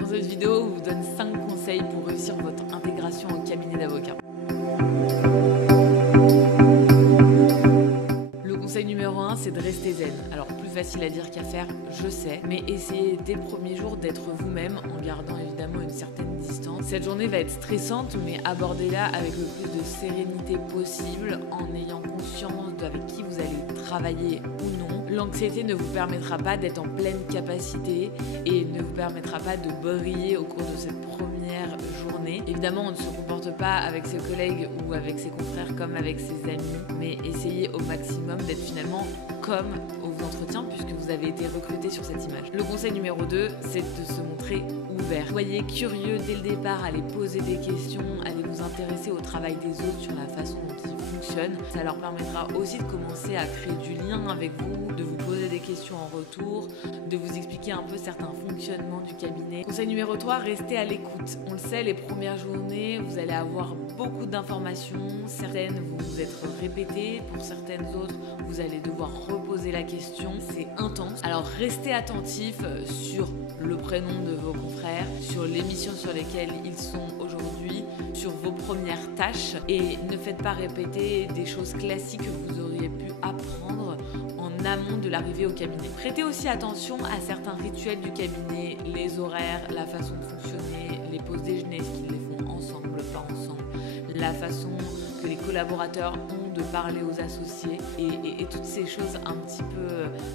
Dans cette vidéo, on vous donne 5 conseils pour réussir votre intégration au cabinet d'avocat. Le conseil numéro 1, c'est de rester zen. Alors plus facile à dire qu'à faire, je sais, mais essayez dès le premier jour d'être vous-même en gardant évidemment une certaine distance. Cette journée va être stressante, mais abordez-la avec le plus de sérénité possible en ayant conscience avec qui vous allez travailler ou non. L'anxiété ne vous permettra pas d'être en pleine capacité et ne vous permettra pas de briller au cours de cette première journée. Évidemment, on ne se comporte pas avec ses collègues ou avec ses confrères comme avec ses amis, mais essayez au maximum d'être finalement comme aux entretiens puisque vous avez été recruté sur cette image. Le conseil numéro 2, c'est de se montrer ouvert. Soyez curieux dès le départ, allez poser des questions, allez vous intéresser au travail des autres sur la façon dont ils fonctionnent. Ça leur permettra aussi de commencer à créer du lien avec vous, de vous poser des questions en retour, de vous expliquer un peu certains fonctionnements du cabinet. Conseil numéro 3, restez à l'écoute. On le sait, les premières journées, vous allez avoir beaucoup d'informations. Certaines vont vous être répétées, pour certaines autres, vous allez devoir reposer la question. C'est intense. Alors restez attentif sur le prénom de vos confrères, sur les missions sur lesquelles ils sont aujourd'hui, sur vos premières tâches et ne faites pas répéter des choses classiques que vous auriez pu apprendre en amont de l'arrivée au cabinet. Prêtez aussi attention à certains rituels du cabinet, les horaires, la façon de fonctionner, les pauses déjeuner, ce qu'ils les font ensemble, pas ensemble, la façon que les collaborateurs ont de parler aux associés et toutes ces choses un petit peu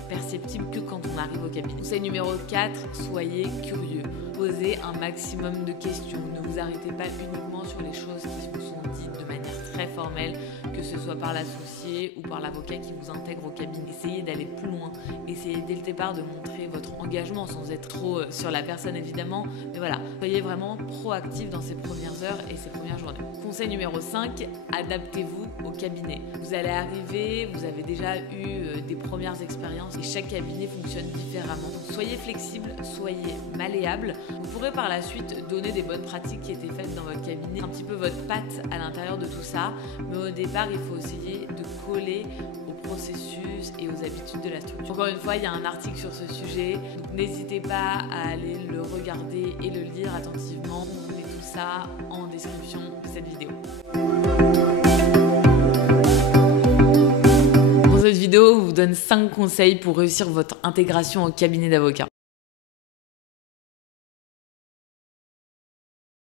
perceptibles que quand on arrive au cabinet. Conseil numéro 4, soyez curieux. Posez un maximum de questions. Ne vous arrêtez pas uniquement sur les choses qui vous sont dites de manière très formelle, que ce soit par l'associé ou par l'avocat qui vous intègre au cabinet. Essayez d'aller plus loin. Essayez dès le départ de montrer votre engagement sans être trop sur la personne évidemment. Mais voilà, soyez vraiment proactif dans ces premières heures et ces premières journées. Conseil numéro 5, adaptez-vous au cabinet. Vous allez arriver, vous avez déjà eu des premières expériences et chaque cabinet fonctionne différemment. Donc soyez flexible, soyez malléable. Vous pourrez par la suite donner des bonnes pratiques qui étaient faites dans votre cabinet, un petit peu votre patte à l'intérieur de tout ça. Mais au départ, il faut essayer de coller au processus et aux habitudes de la structure. Encore une fois, il y a un article sur ce sujet, donc n'hésitez pas à aller le regarder et le lire attentivement. On met tout ça en description de cette vidéo. Dans cette vidéo, on vous donne 5 conseils pour réussir votre intégration au cabinet d'avocat.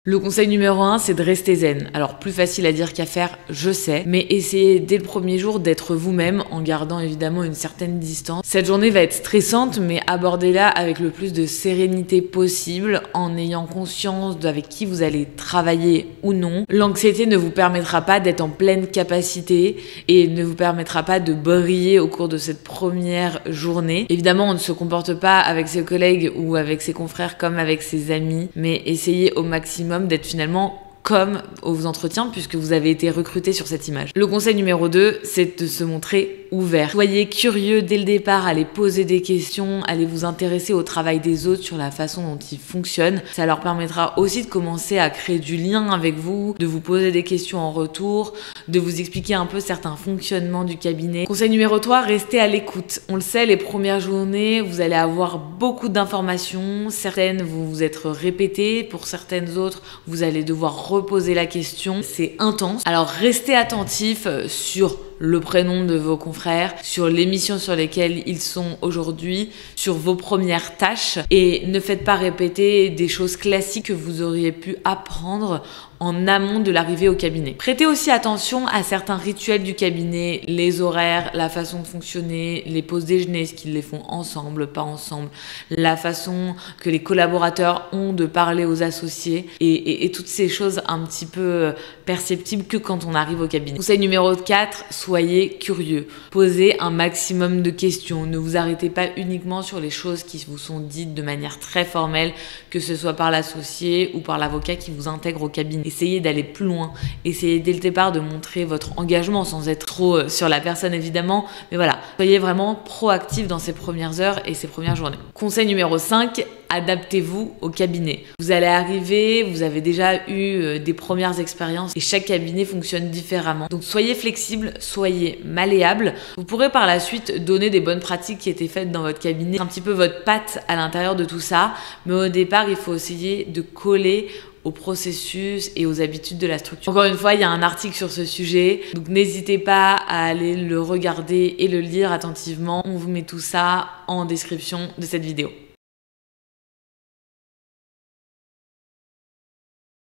Le conseil numéro 1, c'est de rester zen. Alors plus facile à dire qu'à faire, je sais, mais essayez dès le premier jour d'être vous-même en gardant évidemment une certaine distance. Cette journée va être stressante, mais abordez-la avec le plus de sérénité possible en ayant conscience avec qui vous allez travailler ou non. L'anxiété ne vous permettra pas d'être en pleine capacité et ne vous permettra pas de briller au cours de cette première journée. Évidemment, on ne se comporte pas avec ses collègues ou avec ses confrères comme avec ses amis, mais essayez au maximum d'être finalement comme aux entretiens puisque vous avez été recruté sur cette image. Le conseil numéro 2, c'est de se montrer ouvert. Soyez curieux dès le départ, allez poser des questions, allez vous intéresser au travail des autres sur la façon dont ils fonctionnent. Ça leur permettra aussi de commencer à créer du lien avec vous, de vous poser des questions en retour, de vous expliquer un peu certains fonctionnements du cabinet. Conseil numéro 3, restez à l'écoute. On le sait, les premières journées, vous allez avoir beaucoup d'informations. Certaines vont vous être répétées, pour certaines autres, vous allez devoir reposer la question. C'est intense. Alors restez attentif sur le prénom de vos confrères, sur les missions sur lesquelles ils sont aujourd'hui, sur vos premières tâches et ne faites pas répéter des choses classiques que vous auriez pu apprendre en amont de l'arrivée au cabinet. Prêtez aussi attention à certains rituels du cabinet, les horaires, la façon de fonctionner, les pauses déjeuner, ce qu'ils les font ensemble, pas ensemble, la façon que les collaborateurs ont de parler aux associés et toutes ces choses un petit peu perceptibles que quand on arrive au cabinet. Conseil numéro 4, soyez curieux. Posez un maximum de questions. Ne vous arrêtez pas uniquement sur les choses qui vous sont dites de manière très formelle, que ce soit par l'associé ou par l'avocat qui vous intègre au cabinet. essayez d'aller plus loin. Essayez dès le départ de montrer votre engagement sans être trop sur la personne évidemment. Mais voilà, soyez vraiment proactif dans ces premières heures et ces premières journées. Conseil numéro 5, adaptez-vous au cabinet. Vous allez arriver, vous avez déjà eu des premières expériences et chaque cabinet fonctionne différemment. Donc soyez flexible, soyez malléable. Vous pourrez par la suite donner des bonnes pratiques qui étaient faites dans votre cabinet, un petit peu votre patte à l'intérieur de tout ça. Mais au départ, il faut essayer de coller au processus et aux habitudes de la structure. Encore une fois, il y a un article sur ce sujet, donc n'hésitez pas à aller le regarder et le lire attentivement. On vous met tout ça en description de cette vidéo.